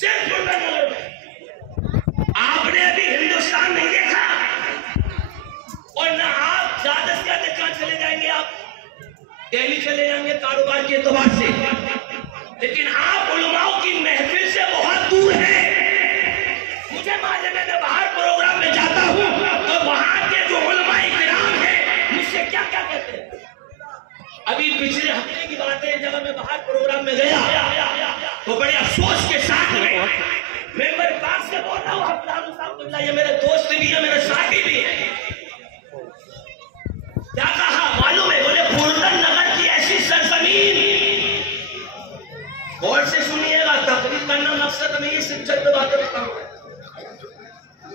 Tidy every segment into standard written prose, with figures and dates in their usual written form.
صرف گلبن نگر میں. آپ نے ابھی ہندوستان نہیں دیکھا اور نہ آپ زیادہ سے زیادہ کہاں چلے جائیں گے. آپ دہلی چلے جائیں گے کاروبار کے اعتبار سے, لیکن آپ علماء کی محفل سے بہت دور ہیں. مجھے معلوم ہے میں باہر پروگرام میں جاتا ہوں تو وہاں کے جو علماء کرام ہیں مجھ سے کیا کیا کہتے ہیں. ابھی پچھلے ہفتے کی بات ہے, جب میں باہر پروگرام میں گیا تو بڑے افسوس کے ساتھ میں میرے پاس سے بول رہا ہوں حفظان صاحب, یہ میرے دوست بھی ہے, میرے ساتھی بھی ہے. کیا کہا معلوم ہے؟ بولے پھولکن نگر کی ایسی سرزمین. غور سے سنیے گا, تقریر کرنا مقصد نہیں, صرف چند باتیں بتاؤں.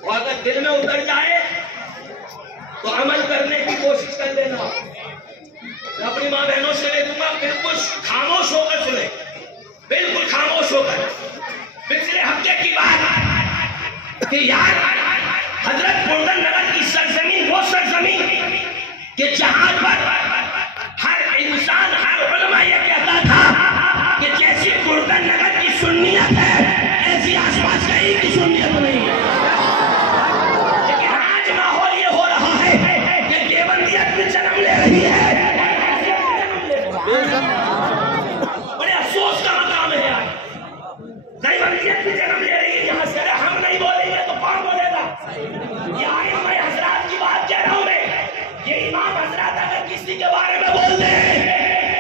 اور اگر دل میں اتر جائے تو عمل کرنے کی کوشش کر لینا. میں اپنی ماں بہنوں سے لے دوں گا, بالکل خاموش ہو کر سنیں, بالکل خاموش ہو کر. پچھلے ہفتے کی بات کہ یار حضرت پھولکن نگر کی سرزمین وہ سرزمین کہ جہاں پر ہر انسان, ہر علماء یہ کہتا تھا کہ جیسی پھولکن نگر کی سنیت ہے ایسی آس پاس کہیں کی سنیت نہیں ہے. لیکن آج ماحول یہ ہو رہا ہے کہ دیوبندیت میں جنم لے رہی ہے. بڑے افسوس کا مقام ہے آج. دیوبندیت میں جنم لے رہی ہے. یہاں سے ہم نہیں بولیں گے تو کون بولے گا؟ یہ ائمہ حضرات کی بات کہہ رہا ہوں میں. یہ امام حضرات اگر کسی کے بارے میں بول دیں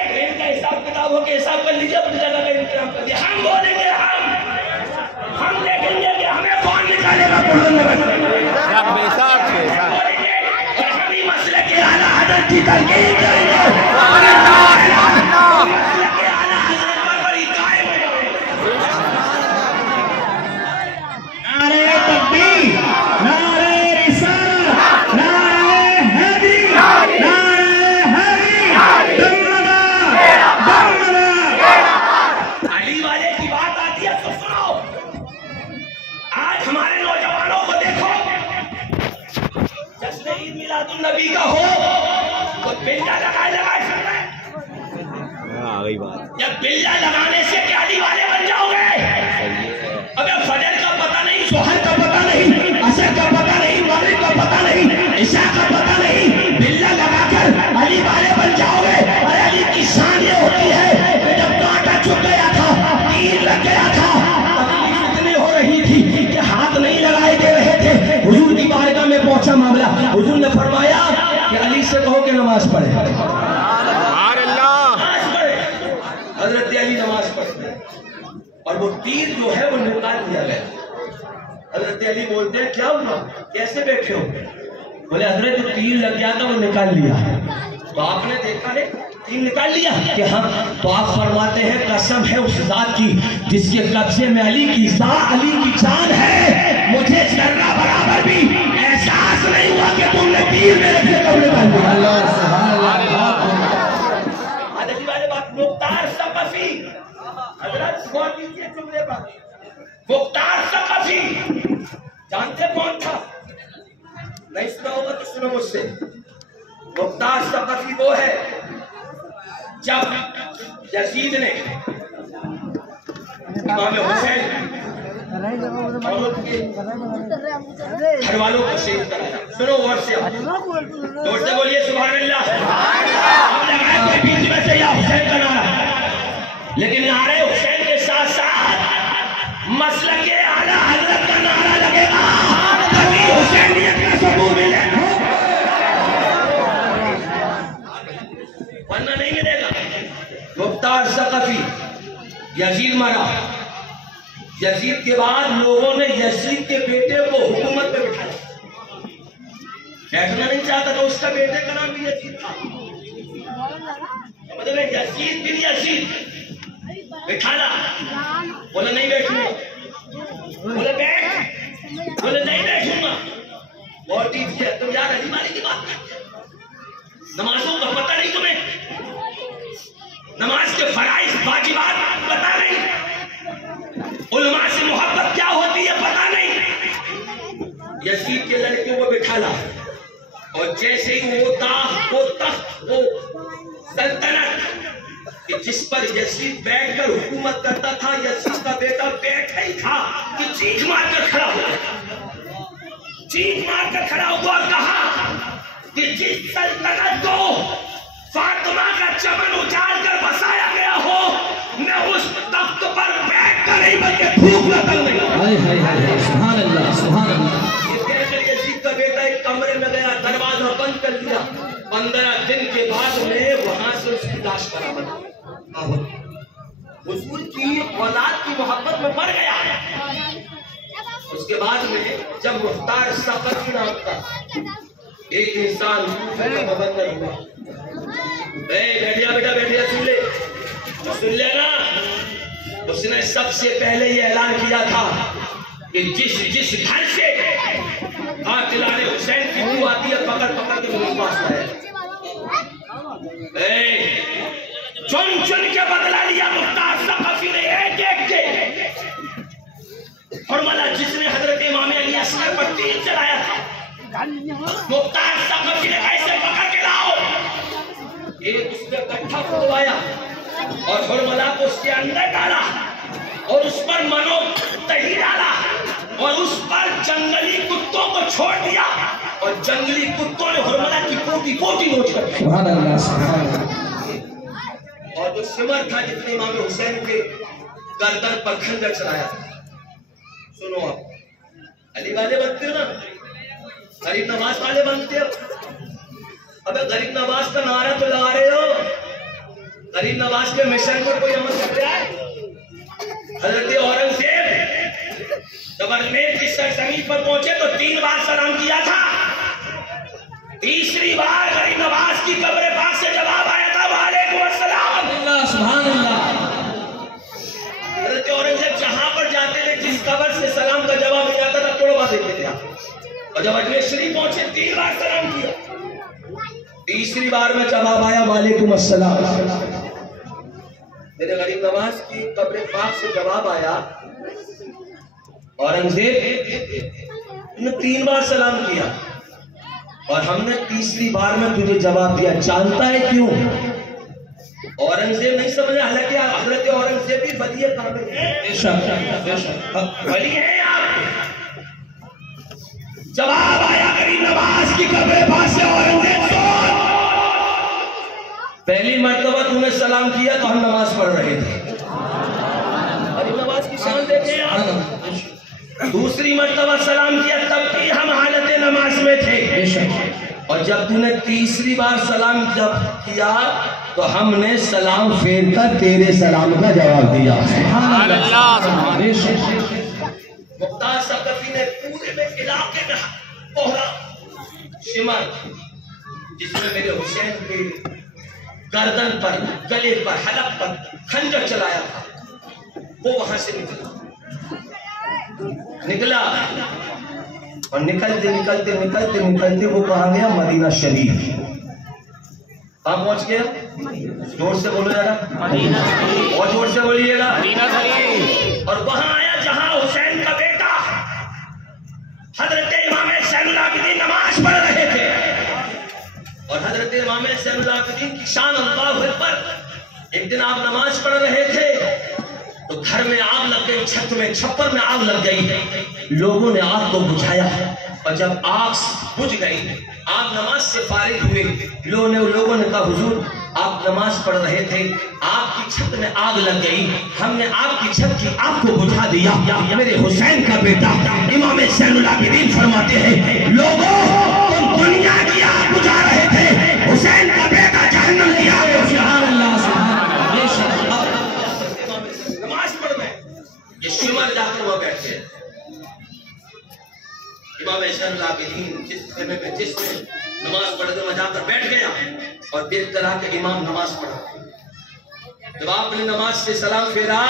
تو ان کا حساب کتاب ہو کے حساب کر لیجیے, اپنی جگہ کا انتظام کر دیجیے. ہم بولیں گے, ہم دیکھیں گے کہ ہمیں کون نکالے گا پھولکن نگر سے. اور ہم ہی مسئلے کے اعلیٰ حضرت کی تلقین کریں گے. مسئلے کے اعلیٰ حضرت پر بڑی قائم ہے. نعرہ تکبیر, نعرہ رسالت, نعرہ حیدری, نعرہ حیدری, دمدمہ, دمدمہ. علی والے کی بات آتی ہے تو سنو. آج ہمارے نوجوانوں کو دیکھو, جشن عید میلاد النبی کا ہو تو بلڈا لگائے سکتا ہے. جب بلڈا لگانے سے کیا علی والے بن جاؤ گے؟ ابے فجر کا پتہ نہیں, ظہر کا پتہ نہیں, عصر کا پتہ نہیں, مغرب کا پتہ نہیں, عشاء کا پتہ نہیں, بلڈا لگا کر علی والے بن جاؤ گے. اور علی کی شان یہ ہوتی ہے کہ جب کانٹا چپ گیا تھا, تیر لگ گیا تھا, تکلیف اتنی ہو رہی تھی کہ ہاتھ نہیں لگائے دے رہے تھے. حضور کی بارگاہ میں پہنچا معاملہ, حضور نے فرمایا کہ علی سے کہو کہ نماز پڑھے. حضرت علی نماز پڑھتے اور وہ تیر جو ہے وہ نکال دیا گیا. حضرت علی بولتے ہیں کیا ہوا, کیسے بیٹھے ہو؟ بولے حضرت جو تیر لگ گیا تھا وہ نکال لیا. تو آپ نے دیکھا ہے تیر نکال لیا کہ ہاں. تو آپ فرماتے ہیں قسم ہے اس ذات کی جس کے قبضے میں علی کی ذات, علی کی جان ہے, مجھے ذرہ برابر بھی احساس نہیں ہوا کہ تم نے تیر میرے سے کب نکال دیا. علی والے بات. مختار ثقفی, حضرت غور کیجیے جملے پر. مختار ثقفی جانتے کون تھا؟ نہیں سنا ہوگا تو سنو مجھ سے. مختار ثقفی وہ ہے جب یزید نے امام حسین اور ان کے گھر والوں کو شہید کرایا. سنو غور سے, زور سے بولیے سبحان اللہ. ہم لگائے کوئی بیچ میں سے یا حسین کا نعرہ, لیکن نعرہ حسین کے ساتھ ساتھ مسلک اعلیٰ حضرت کا نعرہ لگے گا تبھی حسینیت کا ثبوت ملے گا, ورنہ نہیں ملے گا. مختار ثقفی, یزید مرا. یزید کے بعد لوگوں نے یزید کے بیٹے کو حکومت پہ بٹھایا. بیٹھنا نہیں چاہتا تو اس کا بیٹے کا نام بھی یزید تھا. مطلب یزید بن یزید بٹھانا. بولے نہیں بیٹھوں گا. بولے بیٹھ. بولے نہیں بیٹھوں گا. اور کیجیے تم یار علی والے کی بات کرتے, نمازوں کا پتہ نہیں تمہیں, نماز کے فرائض واجبات پتہ نہیں, علماء سے محبت کیا ہوتی ہے پتہ نہیں. یزید کے لڑکوں کو بٹھانا اور جیسے ہی وہ تخت وہ سلطنت کہ جس پر یزید بیٹھ کر حکومت کرتا تھا, یزید کا بیٹا چمن اجاڑ کر بسایا گیا ہو، میں اس تخت پر بیٹھ کر نہیں بلکہ تھوک لگا نہیں۔ سبحان اللہ سبحان اللہ۔ یہ کہہ کر یزید کا بیٹا ایک کمرے میں گیا، دروازہ بند کر دیا۔ 15 دن کے بعد میں وہاں سے اس کی لاش برآمد، حضور کی اولاد کی محبت میں مر گیا۔ اس کے بعد میں جب مختار ثقفی نام کا ایک انسان کوفہ کا گورنر ہوا، بیٹھیا بیٹا بیٹھیا سن لے نا، اس نے سب سے پہلے یہ اعلان کیا تھا کہ جس گھر سے قاتلان حسین کی بو آتی ہے پکڑ پکڑ کے میرے پاس آئے۔ چن چن کے بدلا لیا مختار ثقفی نے ایک ایک کے، حرملہ جس نے حضرت امام علی اصغر پر تیر چلایا تھا، مختار ثقفی نے ایسے پکڑ کے لاؤ، ایک اس نے گٹھا کھلوایا اور حرملہ کو اس کے اندر ڈالا اور اس پر منو دہی ڈالا اور اس پر جنگلی کتوں کو چھوڑ دیا اور جنگلی کتوں نے حرملہ کی کوٹی کوٹی نوچ کر دیا۔ سبحان اللہ سبحان اللہ۔ اور جو سمر تھا جس نے امام حسین کے گردن پر خنجر چلایا تھا، سنو آپ علی والے بنتے ہو نا، غریب نواز والے بنتے ہو، ابے غریب نواز کا نعرہ تو لگا رہے ہو، غریب نواز کے مشن پر کوئی عمل کر رہا ہے؟ حضرت اورنگزیب جب اجمیر کی سرزمین پر پہنچے تو 3 بار سلام کیا تھا، تیسری بار غریب نواز کی قبر پاک سے جواب آیا تھا وعلیکم السلام۔ اللہ سبحان اللہ۔ حضرت اورنگزیب جہاں پر جاتے تھے جس قبر سے سلام کا جواب مل جاتا تھا توڑوا دیتے تھے، اور جب اجمیر شریف پہنچے 3 بار سلام کیا، تیسری بار میں جواب آیا وعلیکم السلام۔ میرے غریب نواز کی قبر پاک سے جواب آیا اورنگزیب نے 3 بار سلام کیا اور ہم نے تیسری بار میں تجھے جواب دیا، جانتا ہے کیوں؟ اورنگزیب نہیں سمجھا، حالانکہ حضرت اورنگزیب بھی ولی کامل ہے، ولی ہیں آپ۔ جواب آیا غریب نواز کی قبر پاک سے، اورنگزیب سن، پہلی مرتبہ تم نے سلام کیا تو ہم نماز پڑھ رہے تھے، غریب نواز کی شان دیکھیں آپ، دوسری مرتبہ سلام کیا تب بھی ہم حالت نماز میں تھے، اور جب تم نے تیسری بار سلام جب کیا تو ہم نے سلام پھیر کر تیرے سلام کا جواب دیا۔ سبحان اللہ۔ مختار ثقفی نے پورے میں علاقے میں پہرا شمر جس میں میرے حسین کے گردن پر، گلے پر، حلق پر خنجر چلایا تھا، وہ وہاں سے نکلا اور نکلتے وہ کہاں گیا؟ مدینہ شریف۔ کہاں پہنچ گیا؟ زور سے بولو ذرا، اور زور سے بولیے گا، اور وہاں آیا جہاں حسین کا بیٹا حضرت امام حسین العابدین نماز پڑھ رہے تھے، اور حضرت امام حسین العابدین کی شان اللہ اکبر۔ ایک دن آپ نماز پڑھ رہے تھے تو گھر میں آگ لگ گئی، چھت میں چھپر میں آگ لگ گئی، لوگوں نے آگ کو بجھایا، اور جب آگ بجھ گئی آپ نماز سے فارغ ہوئے، لوگوں نے کہا حضور آپ نماز پڑھ رہے تھے، آپ کی چھت میں آگ لگ گئی، ہم نے آپ کی چھت کی آگ کو بجھا دیا۔ میرے حسین کا بیٹا امام حسین العابدین فرماتے ہیں لوگوں تم دنیا کی آگ بجھا رہے تھے، حسین کا بیٹا جہنم کی آگ۔ سبحان اللہ سبحان اللہ۔ نماز پڑھ رہے یہ شمر جا کر وہ بیٹھے، امام حسین العابدین جس خیمے میں جس میں نماز پڑھتے وہاں جا کر بیٹھ گیا اور دیکھتا رہا کہ امام نماز پڑھا۔ جب آپ نے نماز سے سلام پھیرا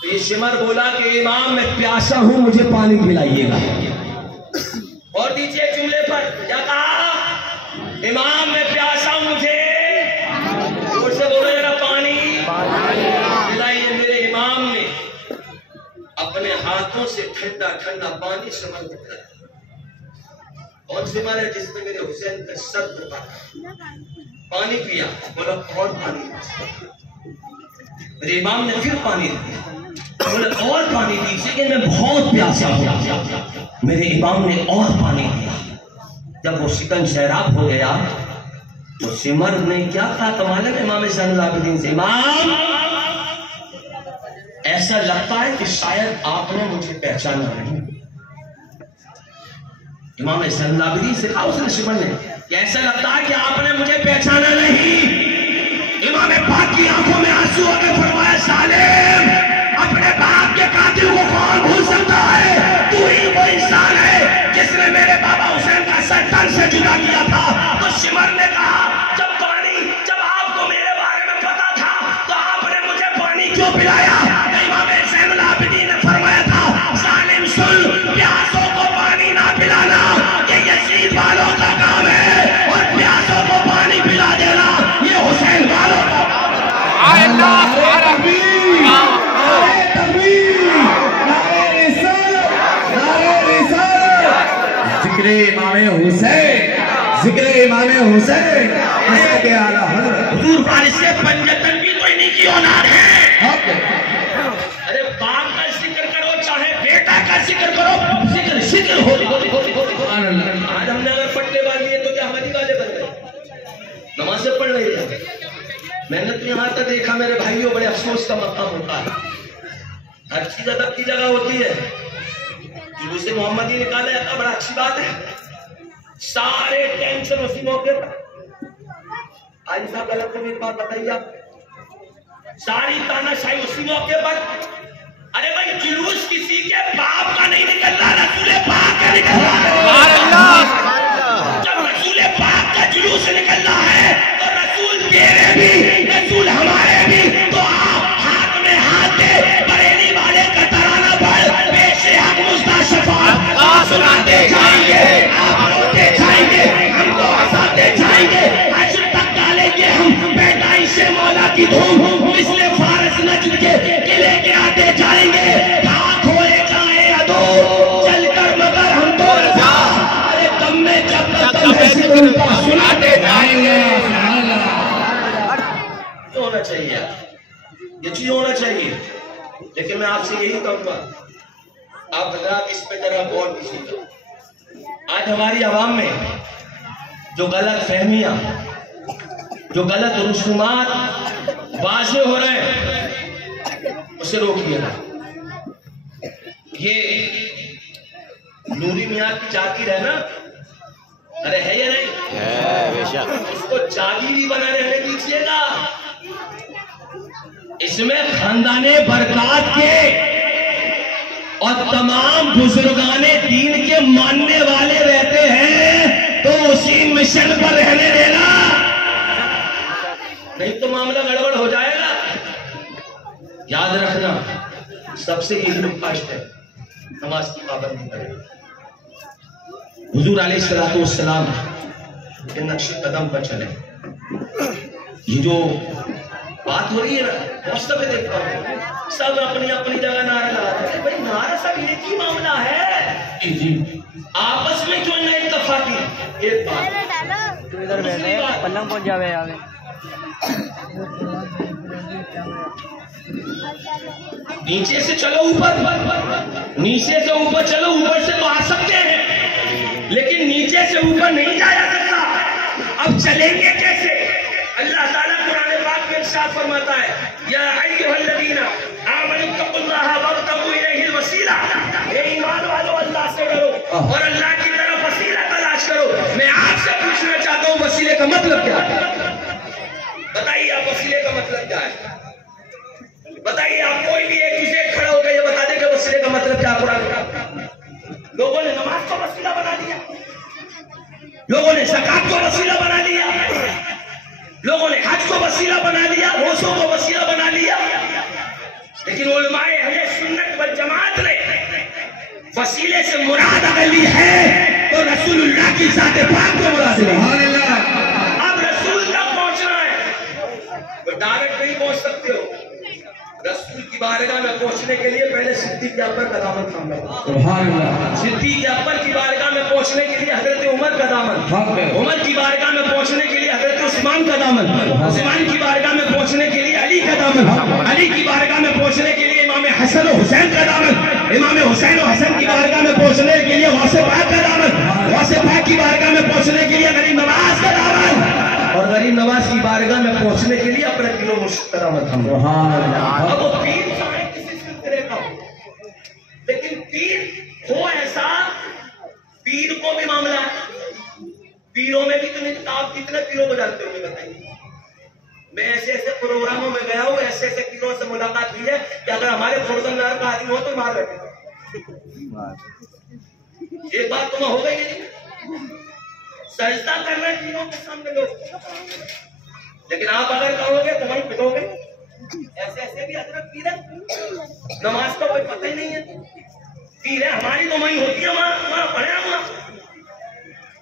تو یہ شمر بولا کہ امام میں پیاسا ہوں، مجھے پانی پلائیے گا، اور نیچے ایک جملے پر کیا کہا؟ امام میں پیاسا ہوں، مجھے اور سے بولو ذرا پانی پلائیے۔ میرے امام نے اپنے ہاتھوں سے ٹھنڈا ٹھنڈا پانی شمر کو پلایا۔ کون سی مر ہے جس نے میرے حسین کا سر دبا پانی پیا؟ بولا اور پانی، میرے امام نے پھر پانی دیا، بولا اور پانی دیجیے کہ میں بہت پیاسا ہوں، میرے امام نے اور پانی دیا۔ جب وہ شکن شیراب ہو گیا تو سمر نے کیا کہا کمال ہے امام زین العابدین سے، امام ایسا لگتا ہے کہ شاید آپ نے مجھے پہچانا نہیں۔ امام زین العابدین سے کہا اس نے سمر نے کہ ایسا لگتا ہے کہ آپ نے مجھے پہچانا نہیں۔ امام پاک کی آنکھوں میں آنسو آ کے فرمایا سالم اپنے باپ کے قاتل کو کون بھول سکتا ہے؟ تو ہی وہ انسان ہے جس نے میرے بابا حسین کا سر تن سے جدا کیا تھا۔ تو سمر نے کہا جب آپ کو میرے بارے میں پتا تھا تو آپ نے مجھے پانی کیوں پلایا؟ امام زین العابدین نے فرمایا تھا سالم سن، پیاسوں کو پانی نہ پلانا یہ یزید والوں کا کام ہے، اور پیاسوں کو پانی پلا دینا یہ حسین والوں کا کام ہے۔ ذکر امام حسین، ذکر امام حسین اسد اعلی حضرت حضور فارس سے پنجتن بھی کوئی نہیں کی اولاد ہے۔ ارے باپ کا ذکر کرو چاہے بیٹا کا ذکر کرو، ذکر ہو۔ آج ہم نے اگر پٹے باندھی ہے تو کیا ہماری والے بن گئے؟ نماز سے پڑھ رہی ہے، میں نے تو یہاں تک دیکھا میرے بھائیوں بڑے افسوس کا مقام ہوتا ہے، ہر چیز ادب کی جگہ ہوتی ہے۔ جلوس محمدی نکالا ہے بڑا اچھی بات ہے، سارے ٹینشن اسی موقع پر۔ آج صاحب غلط کو ایک بات بتائیے آپ، ساری تاناشاہی اسی موقع پر۔ ارے بھائی جلوس کسی کے باپ کا نہیں نکل رہا، رسول پاک کا نکل رہا ہے۔ جب رسول پاک کا جلوس نکل رہا ہے تو رسول تیرے بھی رسول ہمارے بھی، تو آپ ہاتھ میں ہاتھ دے بریلی والے کا ترانہ پڑھ، پیش حق مصطفیٰ شفاعت سناتے جائیں گے، آپ روتے جائیں گے، ہم کو ہنساتے جائیں گے، حشر تک ڈالیں گے ہم پیدائش مولا کی دھوم، مثل فارس نجد کے قلعے کے آتے جائیں گے، ہاتھ ہوئے جائیں عدو چل کر مگر ہم تو رضا، ارے تم میں جب تک تم ہے سکن کا سناتے جائیں گے۔ یہ ہونا چاہیے، یہ چیز ہونا چاہیے، لیکن میں آپ سے یہی کہوں گا آپ حضرات اس پہ ذرا غور کیجیے۔ آج ہماری عوام میں جو غلط فہمیاں، جو غلط رسومات واضح ہو رہے ہیں اسے روکیے گا۔ یہ نوری میاں کی جاگیر ہے نا، ارے ہے یا نہیں؟ اس کو جاگیری بنا رہنے دیجیے گا، اس میں خاندان برکات کے اور تمام بزرگان دین کے ماننے والے رہتے ہیں تو اسی مشن پر رہنے دینا، نہیں تو معاملہ گڑبڑ ہو جائے گا۔ یاد رکھنا سب سے یہی رکاوٹ ہے، نماز کی پابندی کرے۔ حضور علیہ السلام کے نقش قدم پر چلے۔ یہ جو بات ہو رہی ہے نا، بہت دفعہ دیکھتا ہوں سب اپنی اپنی جگہ نعرہ لگاتے ہیں، بھائی نعرہ سب ایک ہی معاملہ ہے، جی آپس میں کیوں نہ اتفاقی؟ ایک بات ادھر بیٹھے پلنگ پہنچ جاوے آگے، نیچے سے چلو اوپر، نیچے سے اوپر چلو، اوپر سے تو آ سکتے ہیں لیکن نیچے سے اوپر نہیں جایا سکتا۔ اب چلیں گے کیسے؟ اللہ تعالیٰ قرآن پاک میں ارشاد فرماتا ہے یا ایھا الذین آمنوا اتقوا اللہ وابتغوا الیہ الوسیلہ، اے ایمان والو اللہ سے ڈرو اور اللہ کی طرف وسیلہ تلاش کرو۔ میں آپ سے پوچھنا چاہتا ہوں وسیلے کا مطلب کیا ہے؟ بتائیے آپ وسیلے کا مطلب کیا ہے؟ بتائیے آپ کوئی بھی ایک چیز کھڑا ہو کے یہ بتا دے کہ وسیلے کا مطلب کیا قرآن کا؟ لوگوں نے نماز کو وسیلہ بنا دیا، لوگوں نے زکات کو وسیلہ بنا لیا، لوگوں نے حج کو وسیلہ بنا لیا، روزوں کو وسیلہ بنا لیا، لیکن علماء اہل سنت والجماعت نے وسیلے سے مراد اگر لی ہے تو رسول اللہ کی ذات پاک کو مراد لی۔ اب رسول تک پہنچنا ہے تو ڈائریکٹ نہیں پہنچ سکتے ہو، رسول کی بارگاہ میں پہنچنے کے لیے پہلے صدیق اکبر کا دامن تھامنا ہوگا، صدیق اکبر کی بارگاہ میں پہنچنے کے لیے حضرت عمر کا دامن، عمر کی بارگاہ میں پہنچنے کے لیے حضرت عثمان کا دامن، عثمان کی بارگاہ میں پہنچنے کے لیے علی کا دامن، علی کی بارگاہ میں پہنچنے کے لیے امام حسن و حسین کا دامن، امام حسین و حسن کی بارگاہ میں پہنچنے کے لیے غوث پاک کا دامن، غوث پاک کی بارگاہ میں پہنچنے کے لیے غریب نواز کا دامن، اور غریب نواز کی بارگاہ میں پہنچنے کے لیے اپنے دلوں مشکرامت ہم اب وہ پیر چاہے کسی سلسلے کا ہو، لیکن پیر ہو ایسا، پیر کو بھی معاملہ ہے، پیروں میں بھی تو آپ کتنے پیروں کو جانتے ہوں گے بتائیے؟ میں ایسے ایسے پروگراموں میں گیا ہوں، ایسے ایسے پیروں سے ملاقات ہوئی ہے کہ اگر ہمارے پروگرام کا آدمی ہو تو مار بیٹھے، ایک بات تمہیں ہو گئی نہیں، سجدہ کر رہے پیروں کے سامنے لوگ، لیکن آپ اگر کہو گے تو وہیں پٹو گے. ایسے ایسے بھی حضرت پیر ہے، نماز کا کوئی پتہ ہی نہیں ہے، پیر ہے ہماری تو وہیں ہوتی ہے، وہاں پڑھے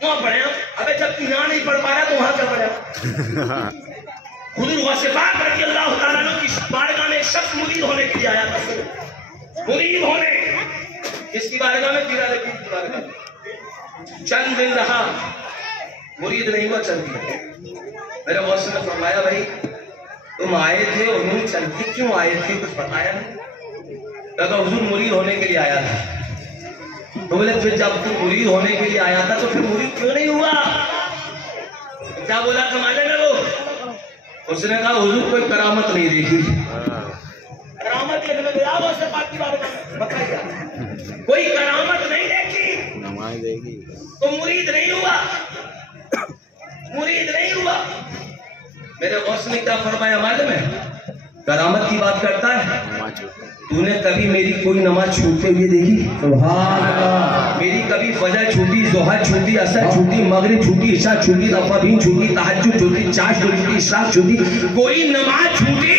وہاں پڑھے. ابے جب تو یہاں نہیں پڑھ پا رہا تو وہاں کیا پڑھا؟ حضور غوث پاک رضی اللہ تعالیٰ عنہ کی بارگاہ میں ایک شخص مرید ہونے کے لیے آیا تھا، مرید ہونے اس کی بارگاہ میں، پیر علیہ کی بارگاہ میں چند دن رہا، مرید نہیں ہوا، چند دن. میرے غوث نے فرمایا بھائی تم آئے تھے اور نہیں چلتی کیوں آئے تھے، کچھ بتایا نہیں؟ کہا حضور مرید ہونے کے لیے آیا تھا. تو بولے پھر جب تم مرید ہونے کے لیے آیا تھا تو پھر مرید کیوں نہیں ہوا؟ کیا بولا کمالے میں وہ؟ اس نے کہا حضور کوئی کرامت نہیں دیکھی. کرامت دیکھنے گیا وہ سے پاک کی بات بتائیے، کوئی کرامت نہیں دیکھی تو مرید نہیں ہوا، مرید نہیں ہوا. میرے غوث نے کیا فرمایا معلوم ہے؟ کرامت کی بات کرتا ہے، تو نے کبھی میری کوئی نماز چھوٹتے ہوئے دیکھی؟ سبحان اللہ. میری کبھی فجر چھوٹی، ظہر چھوٹی، عصر چھوٹی، مغرب چھوٹی، عشاء چھوٹی، رفعین چھوٹی، تہجد چھوٹی، چاش چھوٹی، اشراق چھوٹی، کوئی نماز چھوٹی؟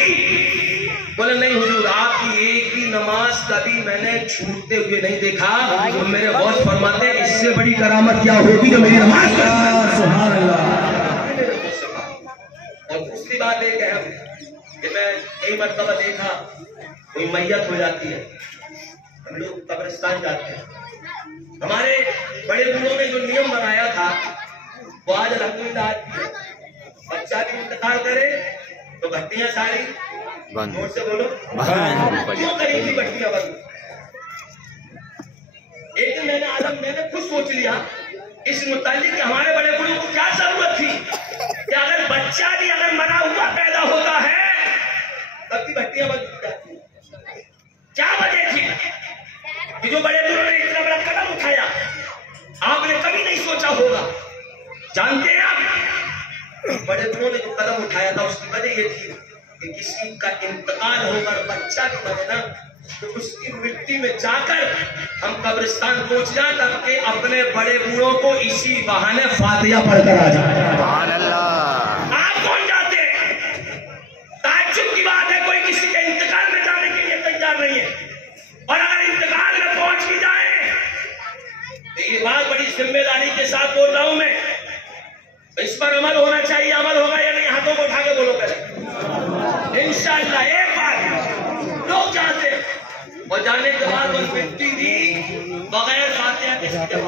بولے نہیں حضور آپ کی ایک بھی نماز کبھی میں نے چھوٹتے ہوئے نہیں دیکھا. تو میرے غوث فرماتے ہیں اس سے بڑی کرامت کیا ہوگی جو میری نماز کا. سبحان اللہ. اور دوسری بات ایک اہم کہ میں کئی مرتبہ دیکھا کوئی میت ہو جاتی ہے، ہم لوگ قبرستان جاتے ہیں، ہمارے بڑے بزرگوں نے جو نیم بنایا تھا وہ آج الحمدللہ آج بچہ بھی انتقال کرے تو بھٹیاں ساری نوٹ سے بولو کیوں کری تھی بھٹیاں بند. ایک دن میں نے خود سوچ لیا اس متعلق کہ ہمارے بڑے بزرگوں کو کیا ضرورت تھی کہ اگر بچہ بھی اگر مرا ہوا پیدا ہوتا ہے تب بھی بھٹیاں بند ہو جاتی ہیں. کیا وجہ تھی کہ جو بڑے بزرگوں نے اتنا بڑا قدم اٹھایا آپ نے کبھی نہیں سوچا ہوگا؟ جانتے ہیں آپ بڑے بزرگوں نے جو قدم اٹھایا تھا اس کی وجہ یہ تھی کہ کسی کا انتقال ہو کر بچہ بھی مرے نا تو اس کی مٹی میں جا کر ہم قبرستان پہنچ جائیں تاکہ اپنے بڑے بوڑھوں کو اسی بہانے فاتحہ پڑھ کر آ جائیں. سبحان اللہ. آپ کون جاتے ہیں؟ تعجب کی بات ہے کوئی کسی کے انتقال میں جانے کے لیے تیار نہیں ہے، اور اگر انتقال میں پہنچ بھی جائیں تو یہ بات بڑی ذمہ داری کے ساتھ بول رہا ہوں میں، اس پر عمل ہونا چاہیے. عمل ہوگا یا نہیں؟ ہاتھوں کو اٹھا کے بولو پہلے انشاءاللہ. ایک بار لوگ جاتے اور جانے کے بعد وہ مٹی دی بغیر فاتحہ کے سیدھے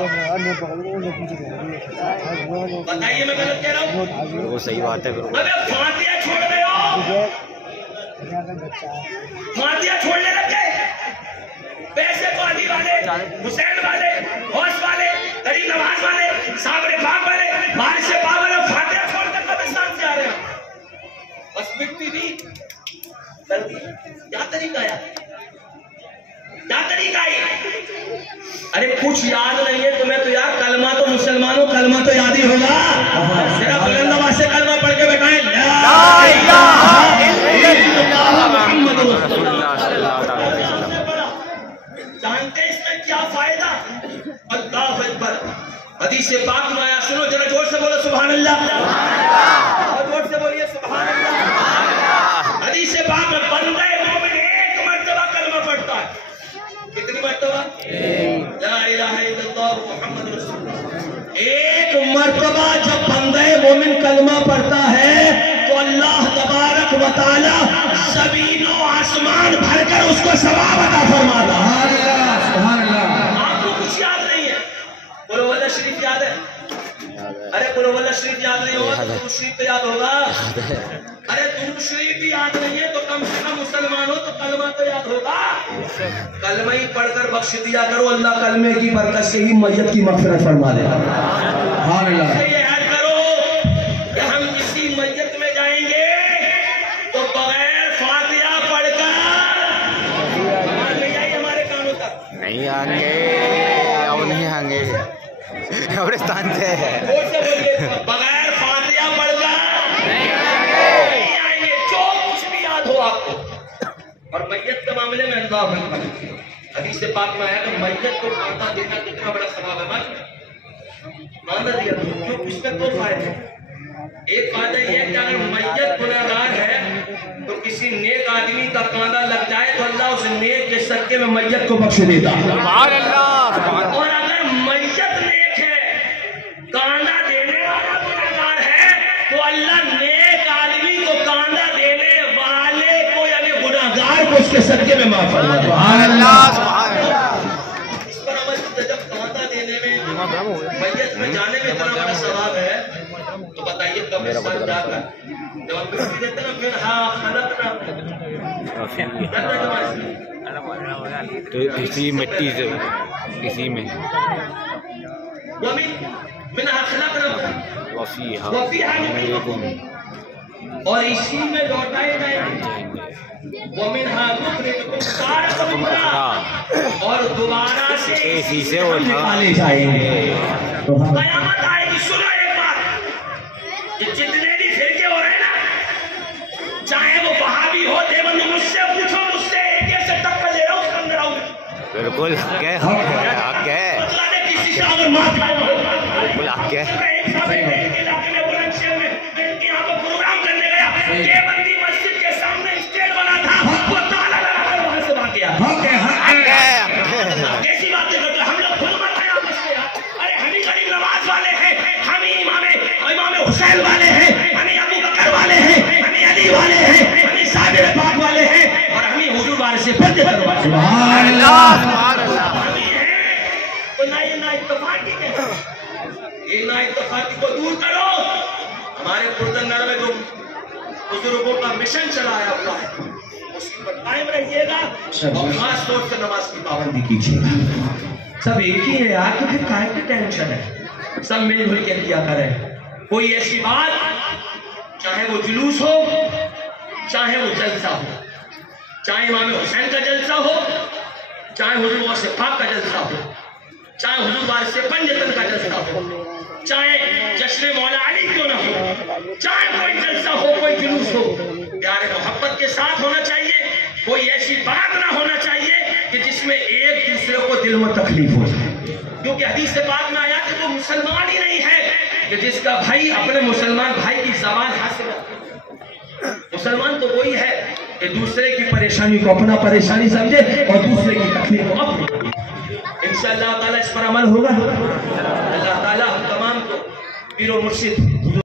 بتائیے میں غلط کہہ رہا ہوں؟ وہ صحیح بات ہے. ابے فاتحہ چھوڑ گئے ہو، فاتحہ چھوڑنے لگ گئے. پیسے کو علی والے، حسین والے، غوث والے، غریب نواز والے، صابر پاک والے، بارش پاک والے فاتحہ چھوڑ کر قبرستان سے آ رہے ہیں. بس مٹی دی کیا طریقہ ہے؟ کیا طریقہ ہے؟ ارے کچھ یاد نہیں ہے تمہیں تو یار کلمہ تو مسلمانوں کلمہ تو یاد ہی ہوگا. ذرا بلند آواز سے کلمہ پڑھ کے بتائیں لا الہ الا اللہ محمد رسول اللہ. جانتے اس میں کیا فائدہ؟ اللہ اکبر. حدیث پاک میں آیا، سنو ذرا زور سے بولو سبحان اللہ. اور زور سے بولیے سبحان اللہ. حدیث پاک میں بندہ مومن ایک مرتبہ کلمہ پڑھتا ہے. کتنی مرتبہ؟ لا الہ الا اللہ محمد رسول اللہ. ایک مرتبہ جب بندہ مومن کلمہ پڑھتا ہے تو اللہ تبارک و تعالی زمین و آسمان بھر کر اس کو ثواب عطا فرماتا ہے. سبحان اللہ. آپ کو کچھ یاد نہیں ہے؟ قلو اللہ شریف یاد ہے؟ ارے قلو اللہ شریف یاد نہیں ہوگا تو درود شریف تو یاد ہوگا. ارے درود شریف بھی یاد نہیں ہے تو کم سے کم مسلمان ہو تو کلمہ تو یاد ہوگا. کلمہ ہی پڑھ کر بخش دیا کرو، اللہ کلمے کی برکت سے ہی میت کی مغفرت فرما دے. سبحان اللہ. یہ یاد کرو کہ ہم کسی نہیں آئیں گے، اب نہیں آئیں گے، قبرستان سے بغیر فاتحہ پڑھ کر نہیں آئیں گے، جو کچھ بھی یاد ہو آپ کو۔ اور میت کے معاملے میں اللہ اکبر، حدیث پاک میں آیا کہ میت کو کاندھا دینا کتنا بڑا ثواب ہے۔ کاندھا دیا تو اس میں دو فائدے، ایک فائدہ یہ ہے کہ اگر میت گنہگار ہے تو کسی نیک آدمی کا کاندھا لگ جائے تو اللہ اس نیک کے صدقے میں میت کو بخش دیتا ہے۔ سبحان اللہ۔ اور اگر میت نیک ہے، کاندھا دینے والا گنہگار ہے، تو اللہ نیک آدمی کو کاندھا دینے والے کو یعنی گنہگار کو اس کے صدقے میں معاف فرما دیتا ہے۔ سبحان اللہ، سبحان اللہ۔ اس پر عمل کیجیے، جب کاندھا دینے میں میت میں جانے میں اتنا بڑا ثواب ہے تو بتائیے قبرستان جا کر جب ہم کسی دیتے نا پھر خلقنا تو اسی مٹی سے، اسی میں منها خلقنا وفیہا وفیہا نعیدکم، اور اسی میں لوٹائے جائیں گے، ومنها نخرجکم تارۃ اخری، اور دوبارہ سے اسی سے نکالے جائیں گے۔ قیامت آئے گی۔ سنو ایک بات، یہ جتنے بھی فرقے ہو رہے ہیں نا، چاہے وہ وہابی ہو دیوبندی، مجھ سے پوچھو، مجھ سے ایک ایک سے ٹکر لے رہا ہوں، اس کے اندر آؤں۔ بالکل حق ہے، حق ہے، بتلا دے کسی سے اگر مات کھائے ہو۔ بالکل حق ہے۔ ایک صاحب ایک علاقے میں بلند شہر میں یہاں پر پروگرام کرنے گیا، دیوبندی مسجد کے سامنے اسٹیج بنا تھا، وہ تالا لگا کر وہاں سے بھاگ گیا۔ کیسی باتیں کرتے ہیں ہم لوگ، خود مت ہے آپس میں۔ ارے ہم ہی غریب نواز والے ہیں، ہم ہی امام حسین والے ہیں، ہم ہی ابو بکر والے ہیں، ہم ہی علی والے ہیں، ہم ہی صابر پاک والے ہیں، اور ہم ہی حضور والے سے پردے کروا۔ سبحان اللہ، سبحان اللہ۔ ہم ہی ہیں، تو نہ یہ نا اتفاقی ہے، یہ نا اتفاقی کو دور کرو۔ ہمارے پردنگر میں جو بزرگوں کا مشن چلایا ہوا ہے اس پر قائم رہیے گا، اور خاص طور سے نماز کی پابندی کیجیے گا۔ سب ایک ہی ہے یار، تو پھر کائے کی ٹینشن ہے؟ سب مل جل کے کیا کریں۔ کوئی ایسی بات، چاہے وہ جلوس ہو، چاہے وہ جلسہ ہو، چاہے امام حسین کا جلسہ ہو، چاہے حضور غوث پاک کا جلسہ ہو، چاہے حضور وارث پنجتن کا جلسہ ہو، چاہے جشن مولا علی کیوں نہ ہو، چاہے کوئی جلسہ ہو، کوئی جلوس ہو، پیار محبت کے ساتھ ہونا چاہیے۔ کوئی ایسی بات نہ ہونا چاہیے کہ جس میں ایک دوسرے کو دل میں تکلیف ہو جائے، کیونکہ حدیث سے بات میں آیا کہ وہ مسلمان ہی نہیں ہے کہ جس کا بھائی اپنے مسلمان بھائی کی زبان حاصل کرے۔ مسلمان تو وہی ہے کہ دوسرے کی پریشانی کو اپنا پریشانی سمجھے اور دوسرے کی تکلیف کو اپنی۔ انشاءاللہ تعالیٰ اس پر عمل ہوگا۔ اللہ تعالیٰ ہم تمام کو پیر و مرشد